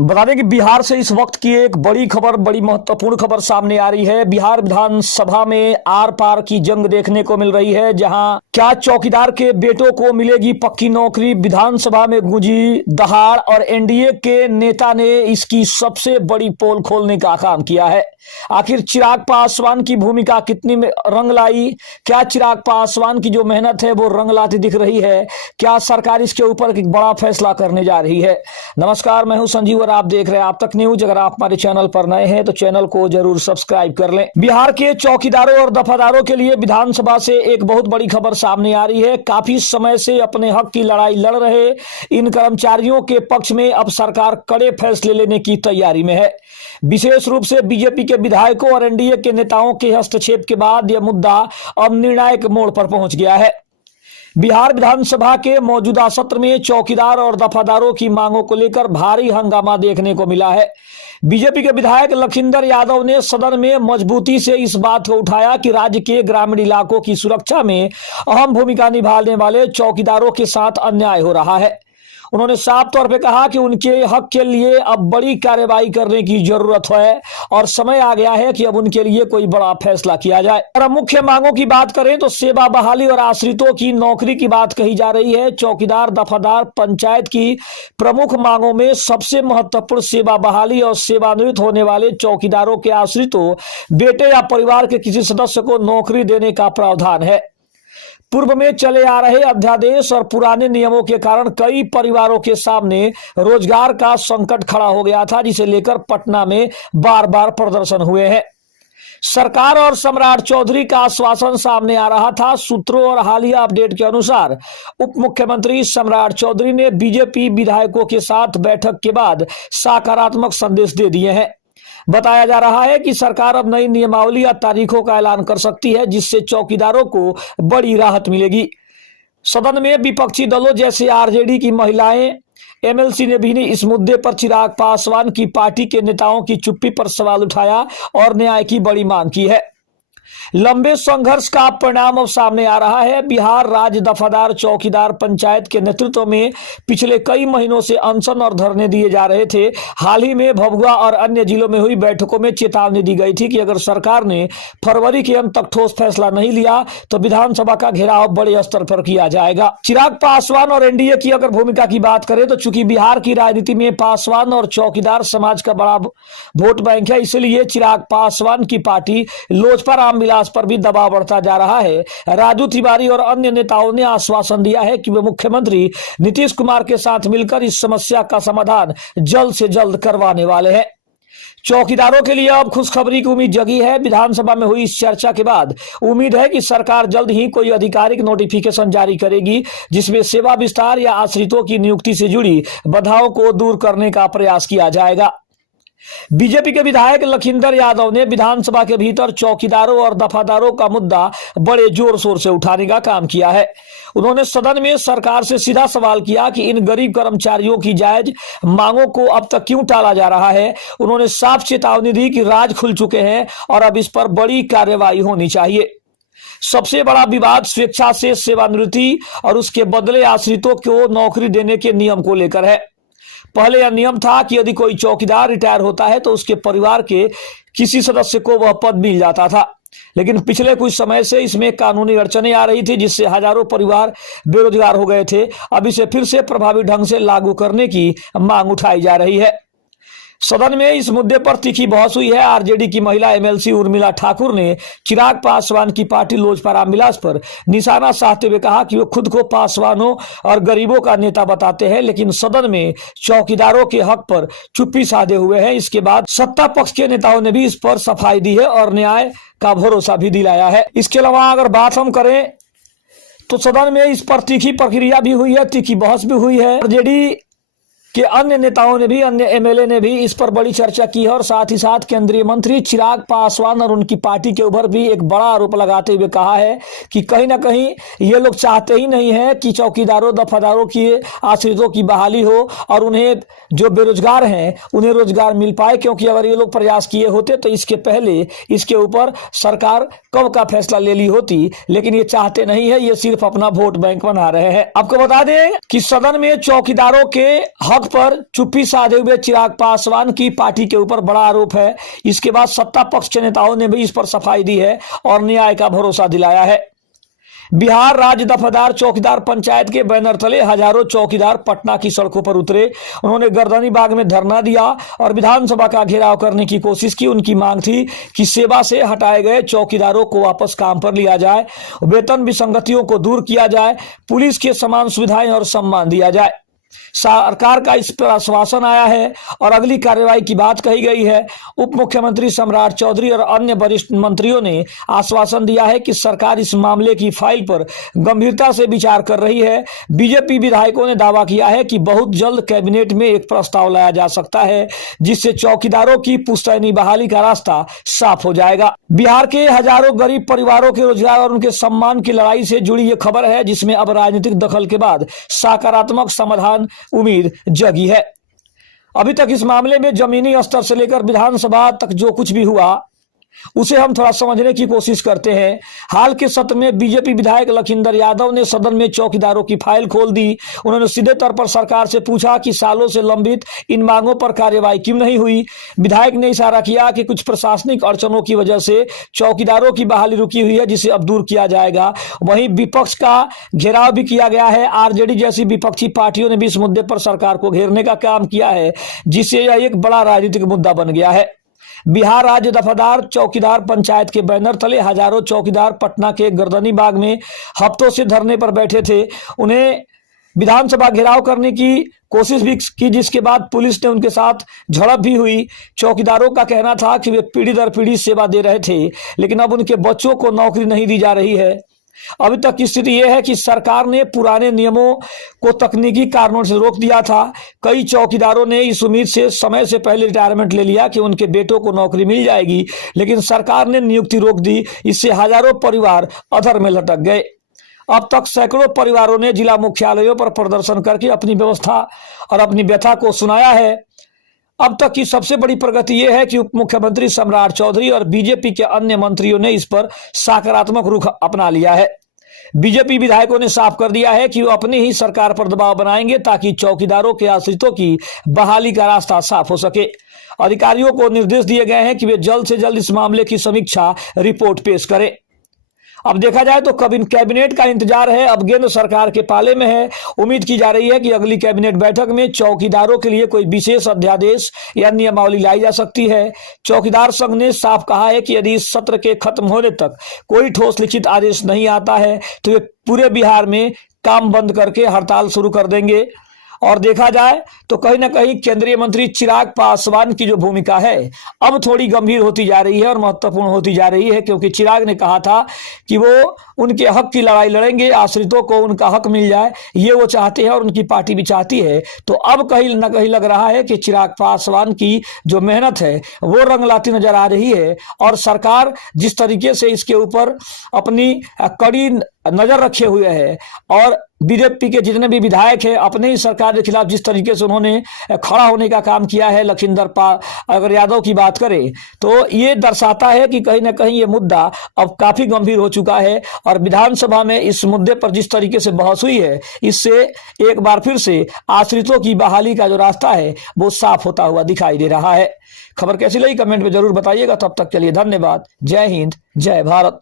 बता दें कि बिहार से इस वक्त की एक बड़ी खबर, बड़ी महत्वपूर्ण खबर सामने आ रही है। बिहार विधानसभा में आर पार की जंग देखने को मिल रही है, जहां क्या चौकीदार के बेटों को मिलेगी पक्की नौकरी। विधानसभा में गूंजी दहाड़ और एनडीए के नेता ने इसकी सबसे बड़ी पोल खोलने का काम किया है। आखिर चिराग पासवान की भूमिका कितनी में रंग लाई? क्या चिराग पासवान की जो मेहनत है वो रंग लाती दिख रही है? क्या सरकार इसके ऊपर एक बड़ा फैसला करने जा रही है? नमस्कार, मैं हूं संजीव और आप देख रहे हैं आप तक न्यूज। अगर आप हमारे चैनल पर नए हैं तो चैनल को जरूर सब्सक्राइब कर लें। बिहार के चौकीदारों और दफादारों के लिए विधानसभा से एक बहुत बड़ी खबर सामने आ रही है। काफी समय से अपने हक की लड़ाई लड़ रहे इन कर्मचारियों के पक्ष में अब सरकार कड़े फैसले लेने की तैयारी में है। विशेष रूप से बीजेपी के विधायकों और एनडीए के नेताओं के हस्तक्षेप के बाद यह मुद्दा अब निर्णायक मोड़ पर पहुंच गया है। बिहार विधानसभा के मौजूदा सत्र में चौकीदार और दफादारों की मांगों को लेकर भारी हंगामा देखने को मिला है। बीजेपी के विधायक लखिंदर यादव ने सदन में मजबूती से इस बात को उठाया कि राज्य के ग्रामीण इलाकों की सुरक्षा में अहम भूमिका निभाने वाले चौकीदारों के साथ अन्याय हो रहा है। उन्होंने साफ तौर पे कहा कि उनके हक के लिए अब बड़ी कार्रवाई करने की जरूरत है और समय आ गया है कि अब उनके लिए कोई बड़ा फैसला किया जाए। और अब मुख्य मांगों की बात करें तो सेवा बहाली और आश्रितों की नौकरी की बात कही जा रही है। चौकीदार दफादार पंचायत की प्रमुख मांगों में सबसे महत्वपूर्ण सेवा बहाली और सेवानिवृत्त होने वाले चौकीदारों के आश्रितों, बेटे या परिवार के किसी सदस्य को नौकरी देने का प्रावधान है। पूर्व में चले आ रहे अध्यादेश और पुराने नियमों के कारण कई परिवारों के सामने रोजगार का संकट खड़ा हो गया था, जिसे लेकर पटना में बार बार प्रदर्शन हुए हैं। सरकार और सम्राट चौधरी का आश्वासन सामने आ रहा था। सूत्रों और हालिया अपडेट के अनुसार उप मुख्यमंत्री सम्राट चौधरी ने बीजेपी विधायकों के साथ बैठक के बाद सकारात्मक संदेश दे दिए हैं। बताया जा रहा है कि सरकार अब नई नियमावली या तारीखों का ऐलान कर सकती है, जिससे चौकीदारों को बड़ी राहत मिलेगी। सदन में विपक्षी दलों जैसे आरजेडी की महिलाएं, एमएलसी ने भी इस मुद्दे पर चिराग पासवान की पार्टी के नेताओं की चुप्पी पर सवाल उठाया और न्याय की बड़ी मांग की है। लंबे संघर्ष का परिणाम अब सामने आ रहा है। बिहार राज्य दफादार चौकीदार पंचायत के नेतृत्व में पिछले कई महीनों से अनशन और धरने दिए जा रहे थे। हाल ही में भभुआ और अन्य जिलों में हुई बैठकों में चेतावनी दी गई थी कि अगर सरकार ने फरवरी के अंत तक ठोस फैसला नहीं लिया तो विधानसभा का घेराव बड़े स्तर पर किया जाएगा। चिराग पासवान और एनडीए की अगर भूमिका की बात करें तो चूंकि बिहार की राजनीति में पासवान और चौकीदार समाज का बड़ा वोट बैंक है, इसलिए चिराग पासवान की पार्टी लोजपा रामविलास पर भी दबाव बढ़ता जा रहा है। राजू तिवारी और अन्य नेताओं ने आश्वासन दिया है कि वे मुख्यमंत्री नीतीश कुमार के साथ मिलकर इस समस्या का समाधान जल्द से जल्द करवाने वाले हैं। चौकीदारों के लिए अब खुशखबरी की उम्मीद जगी है। विधानसभा में हुई इस चर्चा के बाद उम्मीद है कि सरकार जल्द ही कोई आधिकारिक नोटिफिकेशन जारी करेगी, जिसमें सेवा विस्तार या आश्रितों की नियुक्ति से जुड़ी बाधाओं को दूर करने का प्रयास किया जाएगा। बीजेपी के विधायक लखिंदर यादव ने विधानसभा के भीतर चौकीदारों और दफादारों का मुद्दा बड़े जोर शोर से उठाने का काम किया है। उन्होंने सदन में सरकार से सीधा सवाल किया कि इन गरीब कर्मचारियों की जायज मांगों को अब तक क्यों टाला जा रहा है। उन्होंने साफ चेतावनी दी कि राज खुल चुके हैं और अब इस पर बड़ी कार्रवाई होनी चाहिए। सबसे बड़ा विवाद स्वेच्छा से सेवानिवृत्ति और उसके बदले आश्रितों को नौकरी देने के नियम को लेकर है। पहले यह नियम था कि यदि कोई चौकीदार रिटायर होता है तो उसके परिवार के किसी सदस्य को वह पद मिल जाता था, लेकिन पिछले कुछ समय से इसमें कानूनी अड़चनें आ रही थी, जिससे हजारों परिवार बेरोजगार हो गए थे। अब इसे फिर से प्रभावी ढंग से लागू करने की मांग उठाई जा रही है। सदन में इस मुद्दे पर तीखी बहस हुई है। आरजेडी की महिला एमएलसी उर्मिला ठाकुर ने चिराग पासवान की पार्टी लोजपा रामविलास पर निशाना साधते हुए कहा कि वे खुद को पासवानों और गरीबों का नेता बताते हैं, लेकिन सदन में चौकीदारों के हक पर चुप्पी साधे हुए हैं। इसके बाद सत्ता पक्ष के नेताओं ने भी इस पर सफाई दी है और न्याय का भरोसा भी दिलाया है। इसके अलावा अगर बात हम करें तो सदन में इस पर तीखी प्रक्रिया भी हुई है, तीखी बहस भी हुई है। आरजेडी कि अन्य नेताओं ने भी, अन्य एमएलए ने भी इस पर बड़ी चर्चा की है और साथ ही साथ केंद्रीय मंत्री चिराग पासवान और उनकी पार्टी के ऊपर भी एक बड़ा आरोप लगाते हुए कहा है कि कहीं ना कहीं ये लोग चाहते ही नहीं है कि चौकीदारों दफादारों की आश्रितों की बहाली हो और उन्हें जो बेरोजगार हैं उन्हें रोजगार मिल पाए, क्योंकि अगर ये लोग प्रयास किए होते तो इसके पहले इसके ऊपर सरकार कब का फैसला ले ली होती, लेकिन ये चाहते नहीं है, ये सिर्फ अपना वोट बैंक बना रहे हैं। आपको बता दें कि सदन में चौकीदारों के हक हक पर चुप्पी साधे हुए चिराग पासवान की पार्टी के ऊपर बड़ा आरोप है। इसके बाद सत्ता पक्ष के नेताओं ने भी इस पर सफाई दी है और न्याय का भरोसा दिलाया है। बिहार राज्य दफादार चौकीदार पंचायत के बैनर तले हजारों चौकीदार पटना की सड़कों पर उतरे। उन्होंने गर्दनी बाग में धरना दिया और विधानसभा का घेराव करने की कोशिश की। उनकी मांग थी कि सेवा से हटाए गए चौकीदारों को वापस काम पर लिया जाए, वेतन विसंगतियों को दूर किया जाए, पुलिस के समान सुविधाएं और सम्मान दिया जाए। सरकार का इस पर आश्वासन आया है और अगली कार्रवाई की बात कही गई है। उप मुख्यमंत्री सम्राट चौधरी और अन्य वरिष्ठ मंत्रियों ने आश्वासन दिया है कि सरकार इस मामले की फाइल पर गंभीरता से विचार कर रही है। बीजेपी विधायकों ने दावा किया है कि बहुत जल्द कैबिनेट में एक प्रस्ताव लाया जा सकता है जिससे चौकीदारों की पुश्तैनी बहाली का रास्ता साफ हो जाएगा। बिहार के हजारों गरीब परिवारों के रोजगार और उनके सम्मान की लड़ाई से जुड़ी ये खबर है जिसमें अब राजनीतिक दखल के बाद सकारात्मक समाधान उम्मीद जगी है। अभी तक इस मामले में जमीनी स्तर से लेकर विधानसभा तक जो कुछ भी हुआ उसे हम थोड़ा समझने की कोशिश करते हैं। हाल के सत्र में बीजेपी विधायक लखिंदर यादव ने सदन में चौकीदारों की फाइल खोल दी। उन्होंने सीधे तौर पर सरकार से पूछा कि सालों से लंबित इन मांगों पर कार्रवाई क्यों नहीं हुई। विधायक ने इशारा किया कि कुछ प्रशासनिक अड़चनों की वजह से चौकीदारों की बहाली रुकी हुई है जिसे अब दूर किया जाएगा। वहीं विपक्ष का घेराव भी किया गया है। आरजेडी जैसी विपक्षी पार्टियों ने भी इस मुद्दे पर सरकार को घेरने का काम किया है जिससे यह एक बड़ा राजनीतिक मुद्दा बन गया है। बिहार राज्य दफादार चौकीदार पंचायत के बैनर तले हजारों चौकीदार पटना के गर्दनी बाग में हफ्तों से धरने पर बैठे थे। उन्हें विधानसभा घेराव करने की कोशिश भी की जिसके बाद पुलिस ने उनके साथ झड़प भी हुई। चौकीदारों का कहना था कि वे पीढ़ी दर पीढ़ी सेवा दे रहे थे लेकिन अब उनके बच्चों को नौकरी नहीं दी जा रही है। अभी तक की स्थिति यह है कि सरकार ने पुराने नियमों को तकनीकी कारणों से रोक दिया था। कई चौकीदारों ने इस उम्मीद से समय से पहले रिटायरमेंट ले लिया कि उनके बेटों को नौकरी मिल जाएगी, लेकिन सरकार ने नियुक्ति रोक दी। इससे हजारों परिवार अधर में लटक गए। अब तक सैकड़ों परिवारों ने जिला मुख्यालयों पर प्रदर्शन करके अपनी व्यवस्था और अपनी व्यथा को सुनाया है। अब तक की सबसे बड़ी प्रगति यह है कि उप मुख्यमंत्री सम्राट चौधरी और बीजेपी के अन्य मंत्रियों ने इस पर सकारात्मक रुख अपना लिया है। बीजेपी विधायकों ने साफ कर दिया है कि वो अपनी ही सरकार पर दबाव बनाएंगे ताकि चौकीदारों के आश्रितों की बहाली का रास्ता साफ हो सके। अधिकारियों को निर्देश दिए गए हैं कि वे जल्द से जल्द इस मामले की समीक्षा रिपोर्ट पेश करें। अब देखा जाए तो कब कैबिनेट का इंतजार है, अब गेंद सरकार के पाले में है। उम्मीद की जा रही है कि अगली कैबिनेट बैठक में चौकीदारों के लिए कोई विशेष अध्यादेश या नियमावली लाई जा सकती है। चौकीदार संघ ने साफ कहा है कि यदि इस सत्र के खत्म होने तक कोई ठोस लिखित आदेश नहीं आता है तो वे पूरे बिहार में काम बंद करके हड़ताल शुरू कर देंगे। और देखा जाए तो कहीं ना कहीं केंद्रीय मंत्री चिराग पासवान की जो भूमिका है अब थोड़ी गंभीर होती जा रही है और महत्वपूर्ण होती जा रही है, क्योंकि चिराग ने कहा था कि वो उनके हक की लड़ाई लड़ेंगे, आश्रितों को उनका हक मिल जाए, ये वो चाहते हैं और उनकी पार्टी भी चाहती है। तो अब कहीं ना कहीं लग रहा है कि चिराग पासवान की जो मेहनत है वो रंग लाती नजर आ रही है और सरकार जिस तरीके से इसके ऊपर अपनी कड़ी नजर रखे हुए है और बीजेपी के जितने भी विधायक हैं अपने ही सरकार के खिलाफ जिस तरीके से उन्होंने खड़ा होने का काम किया है, अगर यादव की बात करें तो ये दर्शाता है कि कहीं ना कहीं ये मुद्दा अब काफी गंभीर हो चुका है और विधानसभा में इस मुद्दे पर जिस तरीके से बहस हुई है इससे एक बार फिर से आश्रितों की बहाली का जो रास्ता है वो साफ होता हुआ दिखाई दे रहा है। खबर कैसी लगी कमेंट में जरूर बताइएगा। तब तक के लिए धन्यवाद। जय हिंद, जय भारत।